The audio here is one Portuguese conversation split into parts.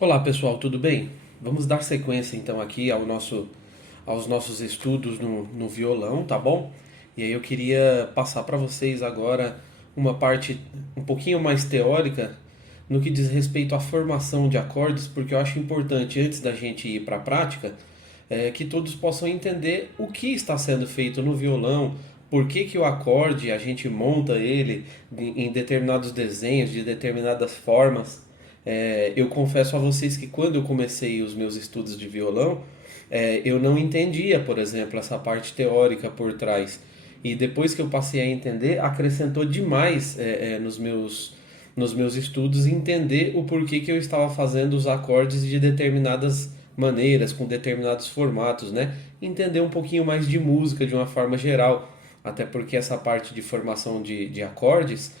Olá pessoal, tudo bem? Vamos dar sequência então aqui aos nossos estudos no violão, tá bom? E aí eu queria passar para vocês agora uma parte um pouquinho mais teórica no que diz respeito à formação de acordes, porque eu acho importante antes da gente ir para a prática, que todos possam entender o que está sendo feito no violão, por que que o acorde a gente monta ele em determinados desenhos, de determinadas formas. Eu confesso a vocês que quando eu comecei os meus estudos de violão, eu não entendia, por exemplo, essa parte teórica por trás. E depois que eu passei a entender, acrescentou demais nos meus estudos entender o porquê que eu estava fazendo os acordes de determinadas maneiras, com determinados formatos, né? Entender um pouquinho mais de música de uma forma geral. Até porque essa parte de formação de acordes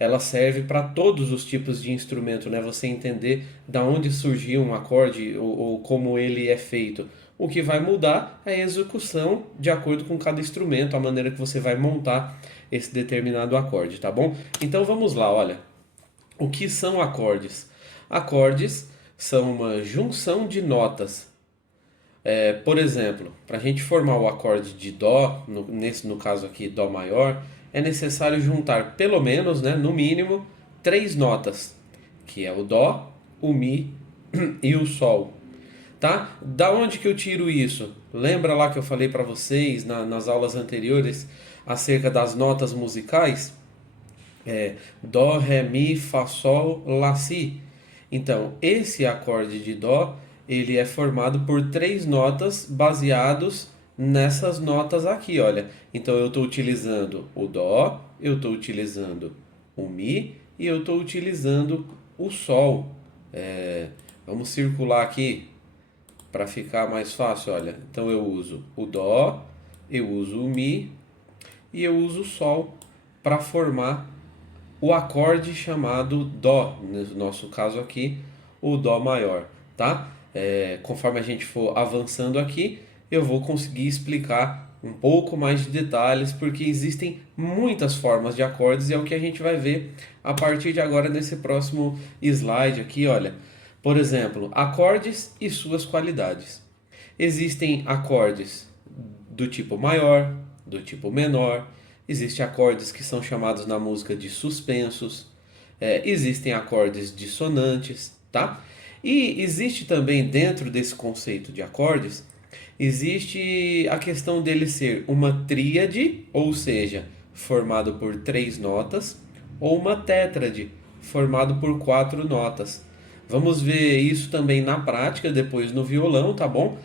ela serve para todos os tipos de instrumento, né? Você entender da onde surgiu um acorde ou como ele é feito. O que vai mudar é a execução de acordo com cada instrumento, a maneira que você vai montar esse determinado acorde, tá bom? Então vamos lá, olha. O que são acordes? Acordes são uma junção de notas. Por exemplo, para a gente formar o acorde de Dó, no caso aqui Dó maior, é necessário juntar pelo menos, né, no mínimo, três notas, que é o Dó, o Mi e o Sol. Tá? Da onde que eu tiro isso? Lembra lá que eu falei para vocês nas aulas anteriores acerca das notas musicais? Dó, Ré, Mi, Fá, Sol, Lá, Si. Então, esse acorde de Dó, ele é formado por três notas baseados nessas notas aqui, olha. Então, eu estou utilizando o Dó, eu estou utilizando o Mi e eu estou utilizando o Sol. Vamos circular aqui para ficar mais fácil, olha. Então, eu uso o Dó, eu uso o Mi e eu uso o Sol para formar o acorde chamado Dó, no nosso caso aqui, o Dó maior, tá? Conforme a gente for avançando aqui, eu vou conseguir explicar um pouco mais de detalhes, porque existem muitas formas de acordes e é o que a gente vai ver a partir de agora nesse próximo slide aqui, olha. Por exemplo, acordes e suas qualidades. Existem acordes do tipo maior, do tipo menor, existem acordes que são chamados na música de suspensos, existem acordes dissonantes, tá? E existe também dentro desse conceito de acordes, existe a questão dele ser uma tríade, ou seja, formado por três notas, ou uma tétrade, formado por quatro notas. Vamos ver isso também na prática, depois no violão, tá bom?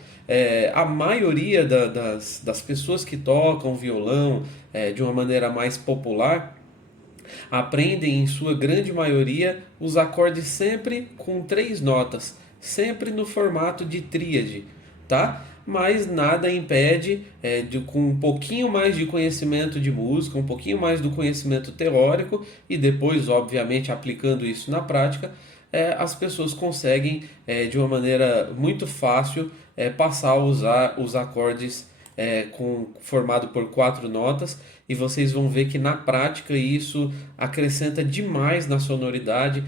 A maioria das pessoas que tocam violão de uma maneira mais popular aprendem, em sua grande maioria, os acordes sempre com três notas, sempre no formato de tríade, tá? Mas nada impede, com um pouquinho mais de conhecimento de música, um pouquinho mais do conhecimento teórico e depois, obviamente, aplicando isso na prática, as pessoas conseguem, de uma maneira muito fácil, passar a usar os acordes formado por quatro notas e vocês vão ver que na prática isso acrescenta demais na sonoridade.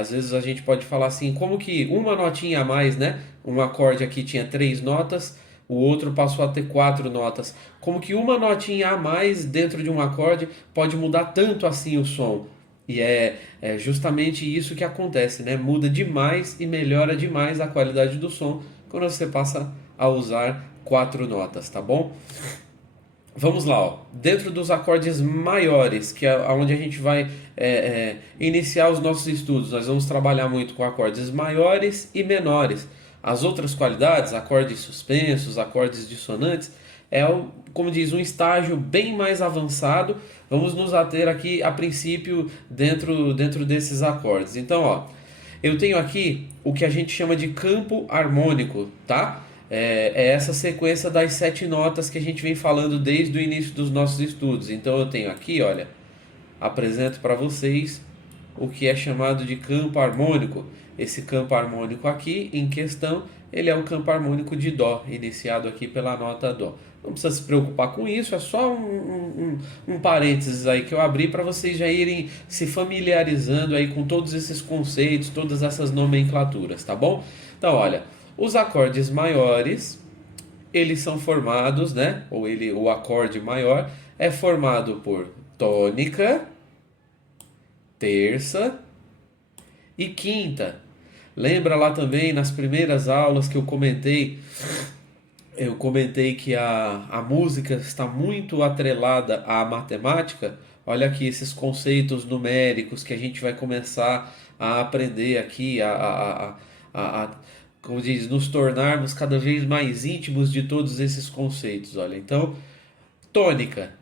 Às vezes a gente pode falar assim, como que uma notinha a mais, né? Um acorde aqui tinha três notas, o outro passou a ter quatro notas. Como que uma notinha a mais dentro de um acorde pode mudar tanto assim o som? E é justamente isso que acontece, né? Muda demais e melhora demais a qualidade do som quando você passa a usar quatro notas, tá bom? Vamos lá, ó. Dentro dos acordes maiores, que é onde a gente vai iniciar os nossos estudos, nós vamos trabalhar muito com acordes maiores e menores. As outras qualidades, acordes suspensos, acordes dissonantes, como diz, um estágio bem mais avançado. Vamos nos ater aqui a princípio dentro desses acordes. Então, ó, eu tenho aqui o que a gente chama de campo harmônico, tá? É essa sequência das sete notas que a gente vem falando desde o início dos nossos estudos. Então eu tenho aqui, olha, apresento para vocês o que é chamado de campo harmônico. Esse campo harmônico aqui, em questão, ele é o campo harmônico de Dó, iniciado aqui pela nota Dó. Não precisa se preocupar com isso, é só um parênteses aí que eu abri para vocês já irem se familiarizando aí com todos esses conceitos, todas essas nomenclaturas, tá bom? Então, olha, os acordes maiores, eles são formados, né? O acorde maior é formado por tônica, terça e quinta. Lembra lá também nas primeiras aulas que eu comentei que a música está muito atrelada à matemática. Olha aqui esses conceitos numéricos que a gente vai começar a aprender aqui, como diz, nos tornarmos cada vez mais íntimos de todos esses conceitos. Olha, então, tônica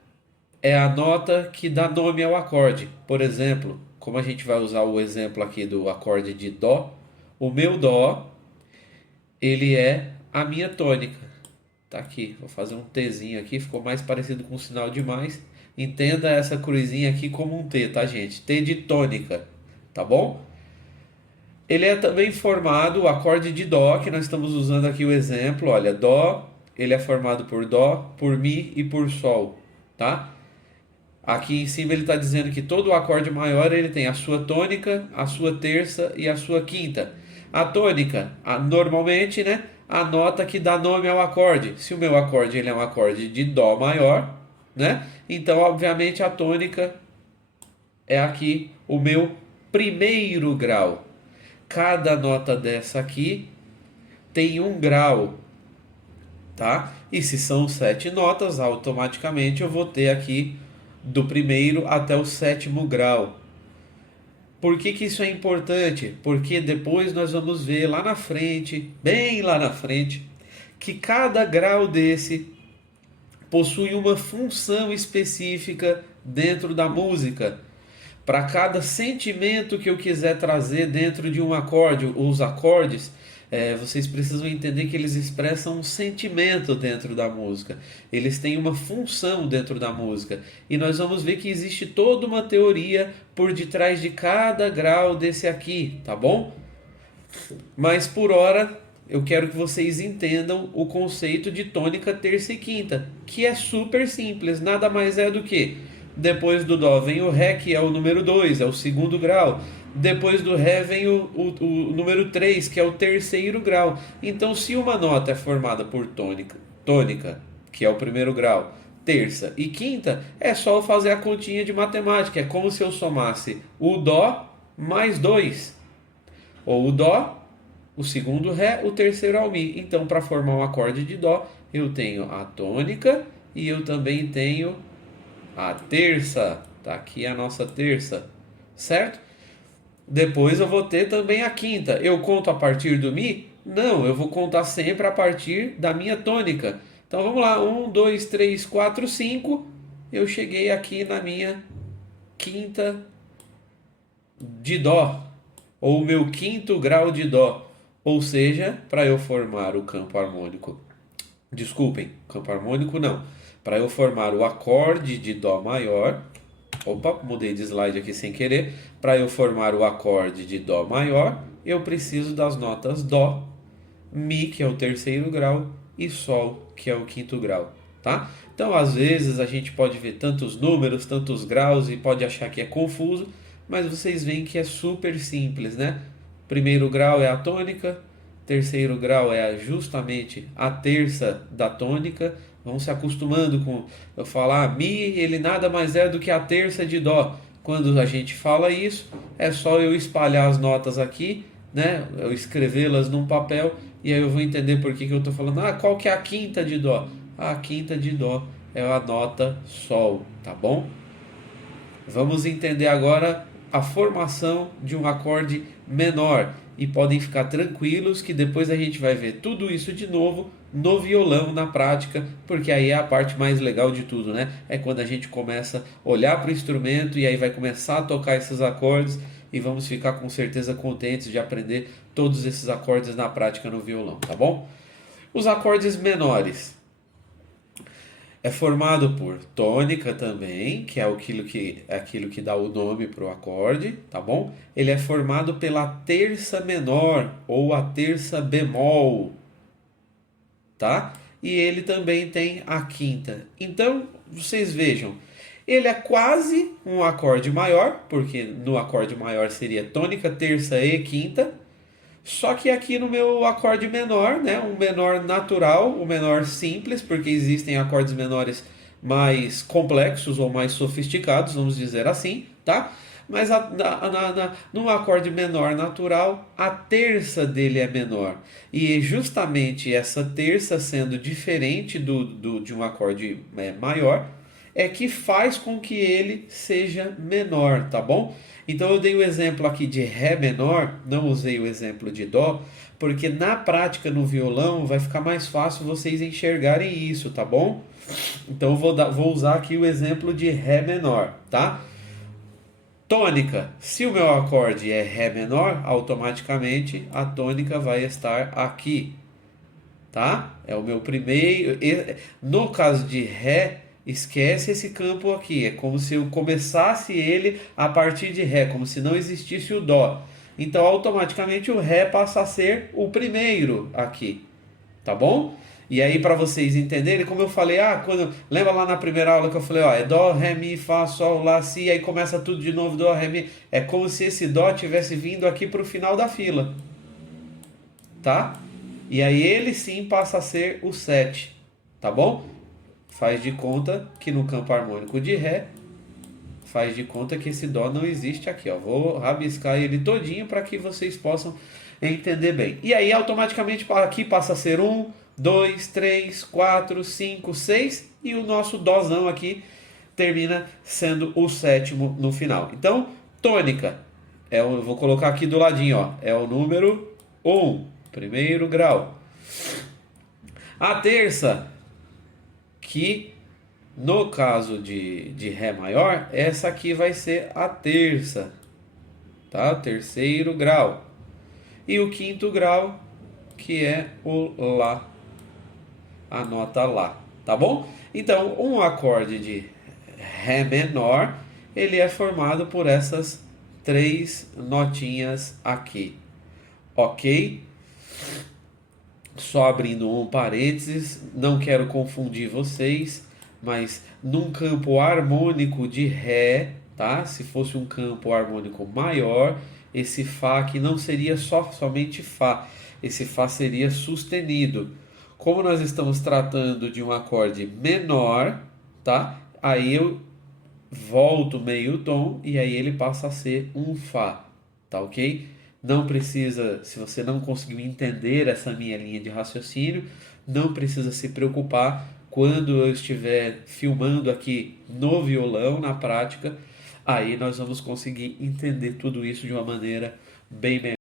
é a nota que dá nome ao acorde. Por exemplo, como a gente vai usar o exemplo aqui do acorde de Dó, o meu Dó, ele é a minha tônica. Tá aqui, vou fazer um Tzinho aqui, ficou mais parecido com um sinal de mais. Entenda essa cruzinha aqui como um T, tá, gente? T de tônica, tá bom? Ele é também formado, o acorde de Dó, que nós estamos usando aqui o exemplo, olha, Dó, ele é formado por Dó, por Mi e por Sol, tá? Aqui em cima ele está dizendo que todo acorde maior ele tem a sua tônica, a sua terça e a sua quinta. A tônica, normalmente, né, a nota que dá nome ao acorde. Se o meu acorde ele é um acorde de Dó maior, né, então obviamente a tônica é aqui o meu primeiro grau. Cada nota dessa aqui tem um grau, tá? E se são 7 notas, automaticamente eu vou ter aqui do primeiro até o sétimo grau. Por que isso é importante? Porque depois nós vamos ver lá na frente, bem lá na frente, que cada grau desse possui uma função específica dentro da música. Para cada sentimento que eu quiser trazer dentro de um acorde, os acordes, vocês precisam entender que eles expressam um sentimento dentro da música. Eles têm uma função dentro da música. E nós vamos ver que existe toda uma teoria por detrás de cada grau desse aqui, tá bom? Mas por hora, eu quero que vocês entendam o conceito de tônica, terça e quinta, que é super simples, nada mais é do que depois do Dó vem o Ré, que é o número 2, é o segundo grau. Depois do Ré vem o número 3, que é o terceiro grau. Então, se uma nota é formada por tônica, que é o primeiro grau, terça e quinta, é só eu fazer a continha de matemática. É como se eu somasse o Dó mais 2. Ou o Dó, o segundo Ré, o terceiro ao Mi. Então, para formar um acorde de Dó, eu tenho a tônica e eu também tenho a terça. Tá aqui a nossa terça, certo? Depois eu vou ter também a quinta. Eu conto a partir do Mi? Não, eu vou contar sempre a partir da minha tônica. Então vamos lá, 1, 2, 3, 4, 5. Eu cheguei aqui na minha quinta de Dó, ou o meu quinto grau de Dó. Ou seja, para eu formar o campo harmônico, desculpem, campo harmônico não, para eu formar o acorde de Dó maior, opa, mudei de slide aqui sem querer, para eu formar o acorde de Dó maior, eu preciso das notas Dó, Mi, que é o terceiro grau, e Sol, que é o quinto grau, tá? Então, às vezes, a gente pode ver tantos números, tantos graus, e pode achar que é confuso, mas vocês veem que é super simples, né? Primeiro grau é a tônica, terceiro grau é justamente a terça da tônica. Vão se acostumando com eu falar Mi, ele nada mais é do que a terça de Dó. Quando a gente fala isso, é só eu espalhar as notas aqui, né? Eu escrevê-las num papel e aí eu vou entender por que eu estou falando. Ah, qual que é a quinta de Dó? A quinta de Dó é a nota Sol, tá bom? Vamos entender agora a formação de um acorde menor. E podem ficar tranquilos que depois a gente vai ver tudo isso de novo no violão, na prática, porque aí é a parte mais legal de tudo, né? É quando a gente começa a olhar para o instrumento e aí vai começar a tocar esses acordes e vamos ficar com certeza contentes de aprender todos esses acordes na prática no violão, tá bom? Os acordes menores. É formado por tônica também, que é aquilo que dá o nome para o acorde, tá bom? Ele é formado pela terça menor ou a terça bemol, tá? E ele também tem a quinta. Então, vocês vejam, ele é quase um acorde maior, porque no acorde maior seria tônica, terça e quinta. Só que aqui no meu acorde menor, né, um menor natural, um menor simples, porque existem acordes menores mais complexos ou mais sofisticados, vamos dizer assim, tá? Mas no acorde menor natural, a terça dele é menor. E justamente essa terça sendo diferente de um acorde maior, é que faz com que ele seja menor, tá bom? Então eu dei o exemplo aqui de Ré menor, não usei o exemplo de Dó, porque na prática no violão vai ficar mais fácil vocês enxergarem isso, tá bom? Então eu vou usar aqui o exemplo de Ré menor, tá? Tônica, se o meu acorde é Ré menor, automaticamente a tônica vai estar aqui, tá? É o meu primeiro. No caso de Ré, esquece esse campo aqui. É como se eu começasse ele a partir de Ré, como se não existisse o Dó. Então, automaticamente o Ré passa a ser o primeiro aqui, tá bom? E aí, para vocês entenderem, como eu falei, lembra lá na primeira aula que eu falei, ó, é Dó, Ré, Mi, Fá, Sol, Lá, Si, aí começa tudo de novo, Dó, Ré, Mi. É como se esse Dó tivesse vindo aqui para o final da fila, tá? E aí ele sim passa a ser o 7, tá bom? Faz de conta que no campo harmônico de Ré, faz de conta que esse Dó não existe aqui, ó. Vou rabiscar ele todinho para que vocês possam entender bem. E aí automaticamente aqui passa a ser 1, 2, 3, 4, 5, 6 e o nosso Dózão aqui termina sendo o sétimo no final. Então, tônica, eu vou colocar aqui do ladinho, ó, é o número 1, primeiro grau. A terça, que no caso de Ré maior, essa aqui vai ser a terça, tá? Terceiro grau. E o quinto grau, que é o Lá, a nota Lá, tá bom? Então, um acorde de Ré menor, ele é formado por essas três notinhas aqui, ok? Só abrindo um parênteses, não quero confundir vocês, mas num campo harmônico de Ré, tá? Se fosse um campo harmônico maior, esse Fá aqui não seria somente Fá, esse Fá seria sustenido. Como nós estamos tratando de um acorde menor, tá? Aí eu volto meio tom e aí ele passa a ser um Fá, tá ok? Não precisa, se você não conseguiu entender essa minha linha de raciocínio, não precisa se preocupar quando eu estiver filmando aqui no violão, na prática, aí nós vamos conseguir entender tudo isso de uma maneira bem melhor.